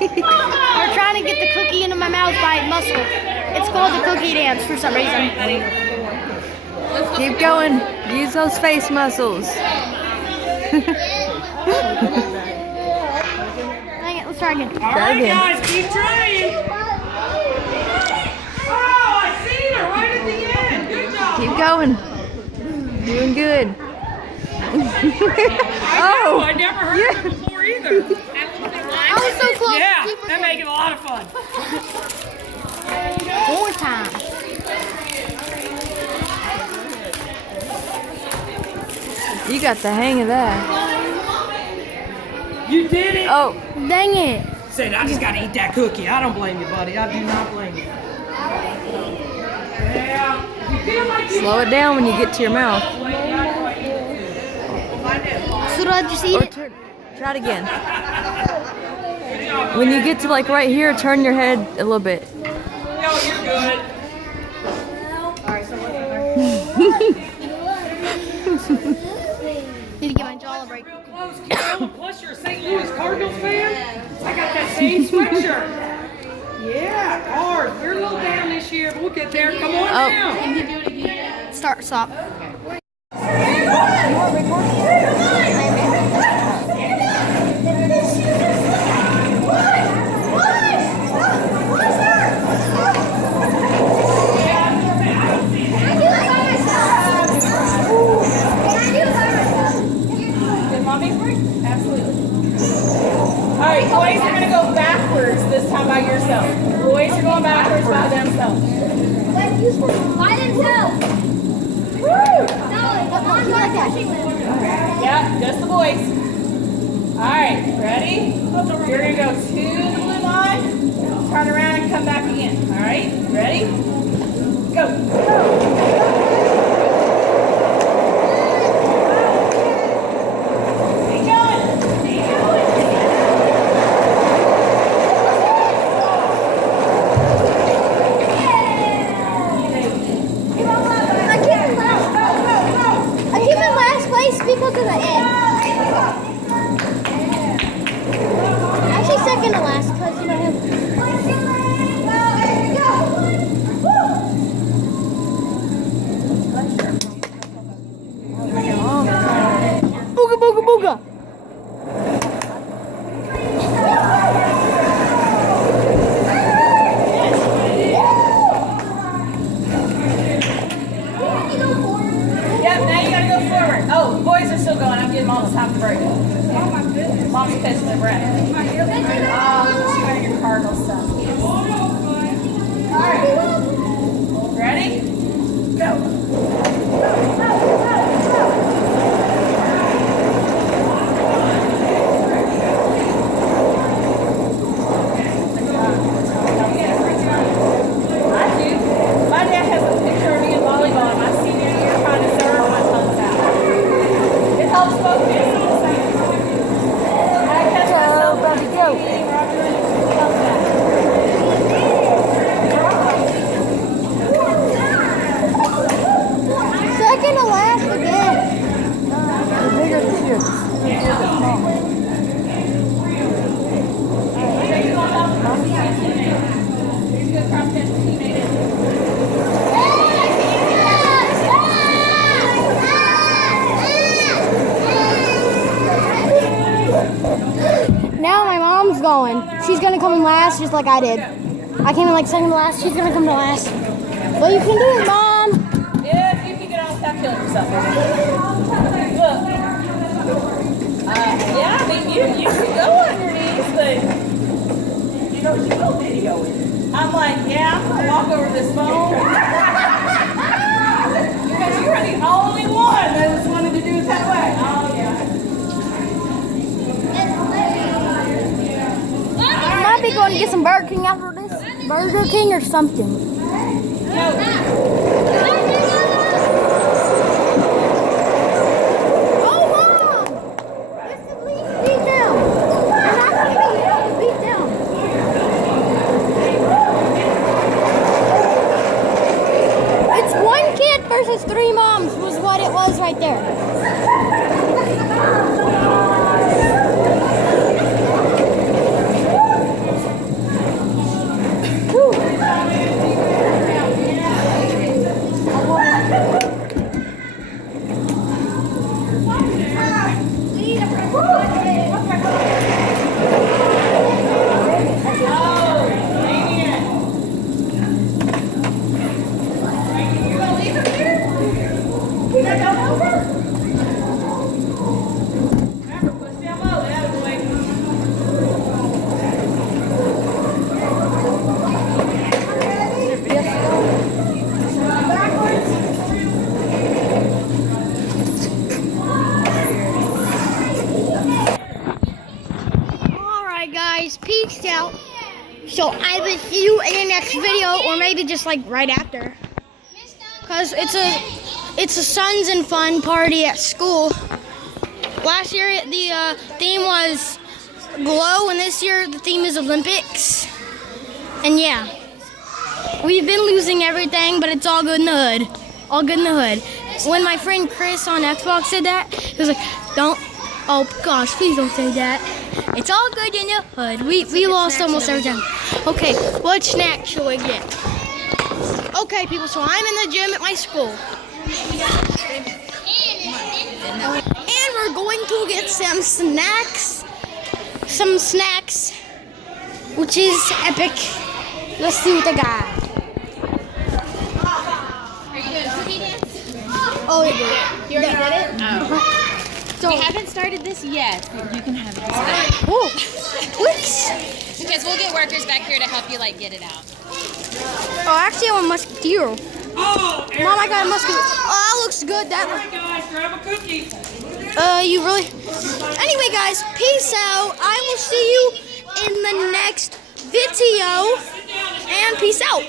We're trying to get the cookie into my mouth by muscle. It's called the cookie dance for some reason. Keep going. Use those face muscles. Dang it, let's try again. All right, guys, keep trying. Oh, I seen her right at the end. Good job. Keep going. Doing good. Oh, I never heard of it before either. I was so close. Yeah, that makes it a lot of fun. More time. You got the hang of that. You did it. Oh, Dang it. Said I just gotta eat that cookie. I don't blame you, buddy. I do not blame you. Yeah. You feel like you slow it down when you get to your mouth. So do I just eat Or it? try it again. When you get to like right here, turn your head a little bit. No, you're good. Need to get my jaw a break. Real close, Carol. Plus, you're a St. Louis Cardinals fan. I got that same sweatshirt. Yeah, hard. You're a little down this year, but we'll get there. Come on down. Start, stop. Alright, boys are going to go backwards this time by yourself. Boys are going backwards by themselves. By themselves. Yep, just the boys. Alright, ready? You're going to go to the blue line, turn around and come back again. Alright, ready? Go. Because of the end. Actually, second to last because you know him. Booga booga booga. Yep, now you gotta go forward. Oh, the boys are still going. I'm giving Mom time to break. Mom's catching their breath. She's wearing your Cardinal stuff. Alright. Ready? Go. My dad has a picture of me in volleyball in my senior year trying to serve my tongue's out. It helps focus. I catch myself on the eating or I'm doing it tongue's out. Second to last again. The bigger the shoe. Now my mom's going. She's gonna come in last, just like I did. I came in like second to last. She's gonna come to last. Well, you can do it, Mom. Yeah, you can get on without killing yourself. Look. Yeah, I mean, you can go on your knees, but you know video it. I'm like, yeah, I'm gonna walk over this phone. Because you were the only one that was wanted to do it that way. Oh, yeah. I might be going to get some Burger King after this. Burger King or something. Oh, Mom! It's at least beat down. They're not going to be beat down. It's one kid versus three moms was what it was right there. guys, peace out. So I will see you in the next video, or maybe just like right after, cause it's a Suns and Fun party at school. Last year the theme was glow, and this year the theme is Olympics. And yeah, we've been losing everything, but it's all good in the hood. All good in the hood. When my friend Chris on Xbox said that, he was like, "Don't, oh gosh, please don't say that. It's all good in the hood." We lost almost every time. Okay, what snack should we get? Okay, people, so I'm in the gym at my school. And we're going to get some snacks. Which is epic. Let's see what they got. Are you doing cookie dance? Oh, yeah. You already did it? Uh-huh. So, We haven't started this yet, but you can have it this time. oh, Twix. Because we'll get workers back here to help you, like, get it out. Oh, actually, I want musketeer. Oh, Eric. Mom, I got a musketeer. Oh, that looks good. All right, guys, grab a cookie. You really? Anyway, guys, peace out. I will see you in the next video, and peace out.